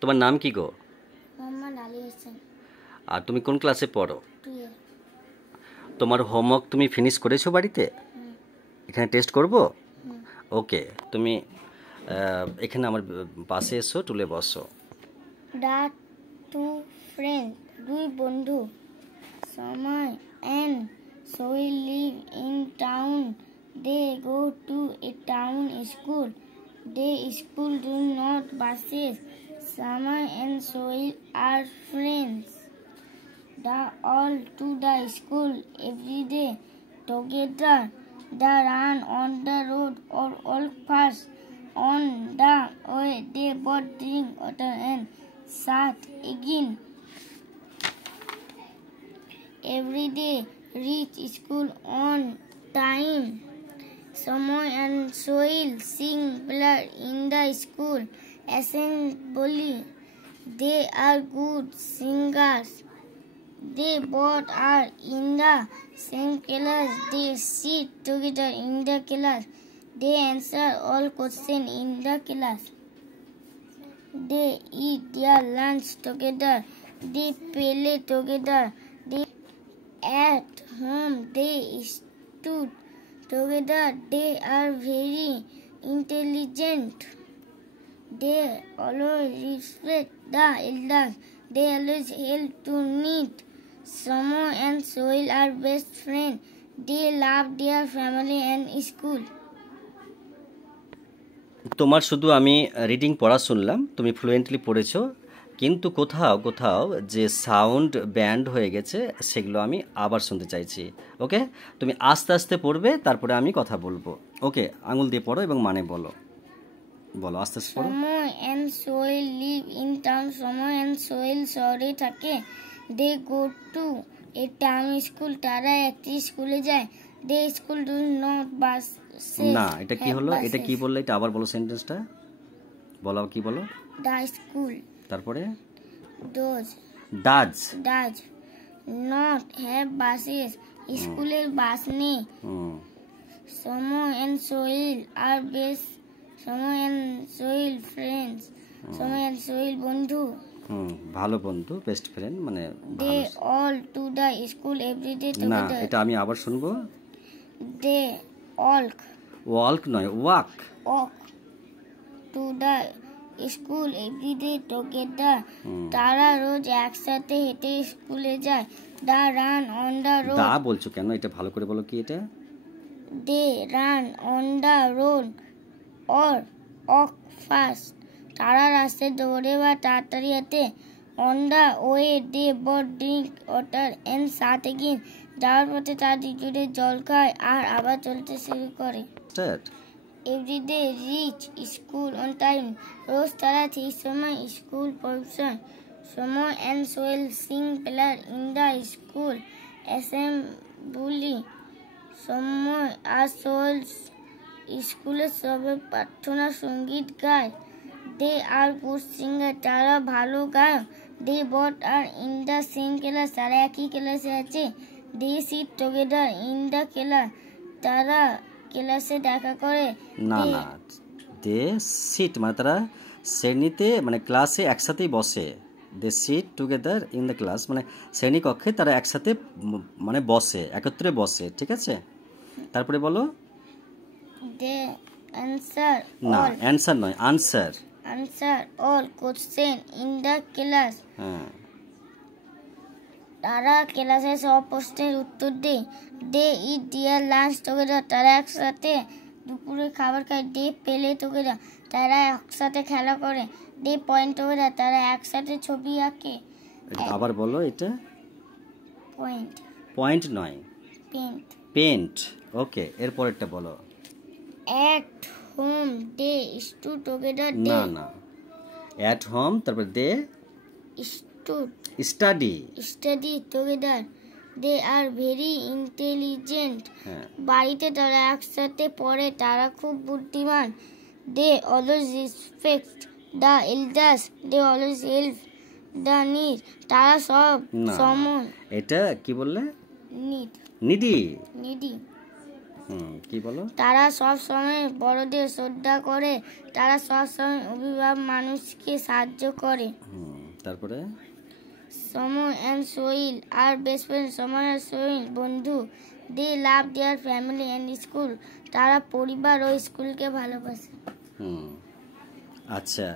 তোমার নাম কি গো? মোহাম্মদ আলী হোসেন। আর তুমি কোন ক্লাসে পড়ো? 12। তোমার হোমওয়ার্ক তুমি ফিনিশ করেছো বাড়িতে? এখানে টেস্ট করব? ওকে, তুমি এখানে আমার পাশে এসো, টুলে বসো। The two friends, দুই বন্ধু, Samay and Soil live in town. They go to a town school. The school do not buses. Samay and Soil are friends. They all to the school every day together. They run on the road or all fast. On the way they both drink water and sat again. Every day reach school on time. Samay and Soil sing blood in the school assembly. They are good singers. They both are in the same class. They sit together in the class. They answer all questions in the class. They eat their lunch together. They play together. They at home. They stood together. They are very intelligent. They always respect the elders. They always help to need. Samay and Soil are best friends. They love their family and school. তোমার শুধু আমি reading পড়া শুনলাম, তুমি fluently পড়েছো, কিন্তু কোথাও কোথাও যে সাউন্ড ব্যান্ড হয়ে গেছে সেগুলো আমি আবার শুনতে চাইছি। ওকে, তুমি আস্তে আস্তে পড়বে, তারপরে আমি কথা বলবো। ওকে, আঙুল দিয়ে পড়ো এবং মানে বলো। বলো, আস্তে আস্তে পড়ো। Samay and Soil live in town. Samay and Soil শহরে থাকে। They go to a town school. তারা একটি স্কুলে যায়। They school do not buses. না, এটা কি হলো? buses. এটা কি বললে? এটা আবার বলো সেন্টেন্সটা। বলো, কি বলো? The school তারপরে does not have buses. স্কুলের বাস নেই। Samay and Soil are best. Samay and Soil friends. Samay and Soil বন্ধু। ভালো বন্ধু, বেস্ট ফ্রেন্ড, মানে They all to the school every day না, together. এটা আমি আবার শুনবো। They all ওয়াল্ক নয়, walk. walk to the school every day together. তারা রোজ একসাথে হেঁটে স্কুলে যায়। They run on the road. দা বলছো কেন? এটা ভালো করে বলো, কি এটা? They run on the road or walk fast. তারা রাস্তায় দৌড়ে বা তাড়াতাড়ি হাঁটে। On the way they both drink water and sat again. যাওয়ার পথে তারা দুজনে জল খায় আর আবার চলতে শুরু করে। Every day reach school on time. রোজ তারা ঠিক সময় স্কুল পৌঁছায়। Samay and Soil sing play in the school assembly. Samay R Soil স্কুলের সবাই প্রার্থনা সঙ্গীত গায়। They are good singer. তারা ভালো গায়ক। They both are in the same class. তারা একই ক্লাসে আছে। They sit together in the class. তারা ক্লাসে দেখা করে। না না, দে সিট মানে তারা শ্রেণীতে, মানে ক্লাসে একসাথেই বসে। They sit together in the class মানে শ্রেণী কক্ষে তারা একসাথে মানে বসে, একত্রে বসে। ঠিক আছে, তারপরে বলো। They answer না, all. অ্যানসার নয়, answer. Answer all question in the class. হ্যাঁ, তারা ক্লাসে সব প্রশ্নের উত্তর দেয়। They eat their lunch together. তারা একসাথে দুপুরে খাবার খায়। They play together. তারা একসাথে খেলা করে। They point together. তারা একসাথে ছবি আঁকে। এটা আবার বলো। এটা Point. পয়েন্ট নয়, Paint. পেন্ট। ওকে, এরপরেরটা বলো। At home they stood together. না They না, অ্যাট হোম, তারপর দে stood study. together. They are very intelligent. হ্যাঁ, বাড়িতে তারা একসাথে পড়ে। তারা খুব বুদ্ধিমান। They always respect the elders. They always help the need. তারা সব না, সমান। এটা কি বললে? Need. নিডি। Needy. কি বলো? তারা সব সময় বড়দের শ্রদ্ধা করে, তারা সব সময় অভিভাবক মানুষকে সাহায্য করে। তারপরে সময় অ্যান্ড সোহিল আর বেস্ট ফ্রেন্ড, সময় আর সোহিল বন্ধু। দে লাভ দেয়ার ফ্যামিলি অ্যান্ড স্কুল, তারা পরিবার ও স্কুলকে ভালোবাসে। আচ্ছা,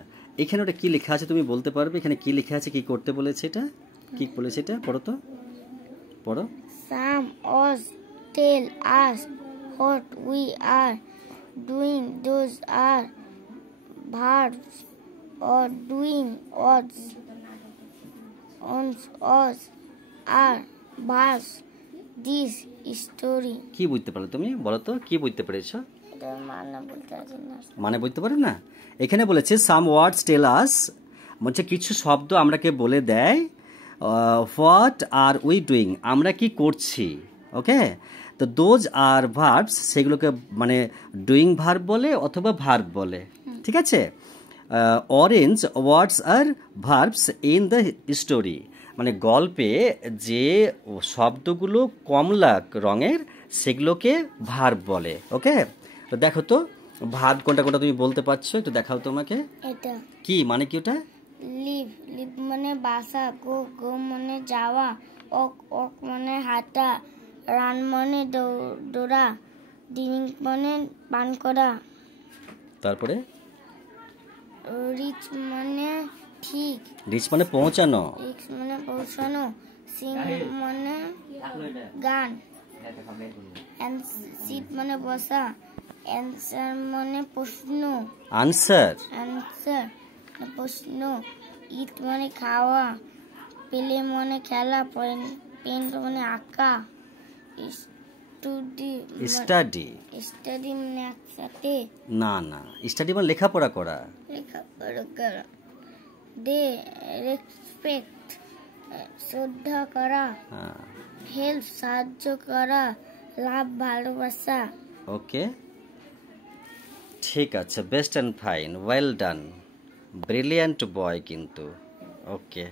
এখানে ওটা কি লেখা আছে তুমি বলতে পারবে? এখানে কি লেখা আছে, কি করতে বলেছে, এটা কি বলেছে? এটা পড়ো তো, পড়ো। Some us tell us what we are doing. Those are verbs or doing words. Us are verbs. This story. কি বুঝতে পারলে তুমি? বলো তো, কি বুঝতে পেরেছো? মানে বুঝতে পারো না? এখানে বলেছে সাম ওয়ার্ডস টেল আস, বলছে কিছু শব্দ আমরাকে বলে দেয় হোয়াট আর উই ডুইং, আমরা কি করছি। ওকে, তো দোজ আর ভার্বস, সেগুলোকে মানে ডুইং ভার্ব বলে অথবা ভার্ব বলে। ঠিক আছে। অরেঞ্জ ওয়ার্ডস আর ভার্বস ইন দ্য স্টোরি, মানে গল্পে যে শব্দগুলো কমলা রঙের সেগুলোকে ভার্ব বলে। ওকে, তো দেখো তো ভার্ব কোনটা কোনটা তুমি বলতে পারছো, একটু দেখাও তোমাকে। এটা কি মানে কি ওটা? লিভ, লিভ মানে বাসা, গো, গো মানে যাওয়া, ওক, ওক মানে হাঁটা, রান মানে দৌড়া, ড্রিঙ্ক মানে পান করা। তারপরে রিচ মানে ঠিক, রিচ মানে পৌঁছানো, রিচ মানে পৌঁছানো, সিং মানে গান, সিট মানে বসা, অ্যান্সার মানে প্রশ্ন, আনসার, অ্যান্সার প্রশ্ন, ইট মানে খাওয়া, প্লে মানে খেলা, পেন্ট মানে আঁকা, স্টাডি, স্টাডি মানে একসাথে, না না, স্টাডি মানে লেখাপড়া করা, লেখাপড়া করা। দে রেসপেক্ট শ্রদ্ধা করা, হেল্প সাহায্য করা, লাভ ভালোবাসা। ওকে, ঠিক আছে, best and fine, well done, brilliant বয় কিন্তু। ওকে।